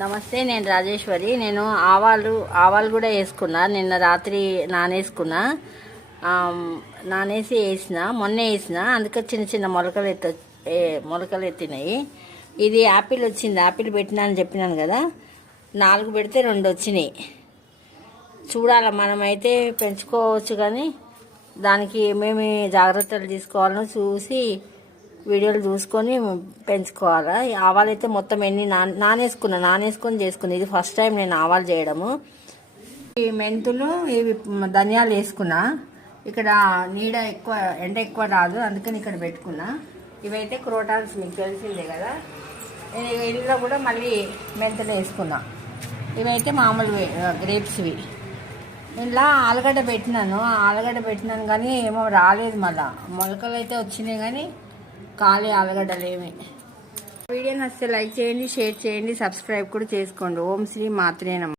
నమస్తే, నేను రాజేశ్వరి. నేను ఆవాలు కూడా వేసుకున్నా. నిన్న రాత్రి నానేసుకున్నా. నానేసి మొన్నే వేసిన. అందుకే చిన్న చిన్న మొలకలు ఎత్తినాయి. ఇది యాపిల్ వచ్చింది. యాపిల్ పెట్టినా అని చెప్పినాను కదా, 4 పెడితే 2 వచ్చినాయి. చూడాలి, మనమైతే పెంచుకోవచ్చు, కానీ దానికి ఏమేమి జాగ్రత్తలు తీసుకోవాలో చూసి వీడియోలు చూసుకొని పెంచుకోవాలి. ఆవాలు అయితే మొత్తం ఎన్ని నానేసుకొని చేసుకున్నా. ఇది ఫస్ట్ టైం నేను ఆవాలు చేయడము. ఈ మెంతులు, ఇవి ధనియాలు వేసుకున్నా. ఇక్కడ ఎండ ఎక్కువ రాదు, అందుకని ఇక్కడ పెట్టుకున్నా. ఇవైతే క్రోటాన్స్, మీకు తెలిసిందే కదా. నేను ఇంట్లో కూడా మళ్ళీ మెంతులు వేసుకున్నా. ఇవైతే మామూలు గ్రేప్స్వి. ఇలా ఆలుగడ్డ పెట్టినాను కానీ ఏమో రాలేదు. మళ్ళీ మొలకలు అయితే వచ్చినాయి కానీ ఖాళీ ఆలుగడ్డలేమి. వీడియో నచ్చితే లైక్ చేయండి, షేర్ చేయండి, సబ్స్క్రైబ్ కూడా చేసుకోండి. ఓం శ్రీ మాత్రే నమః.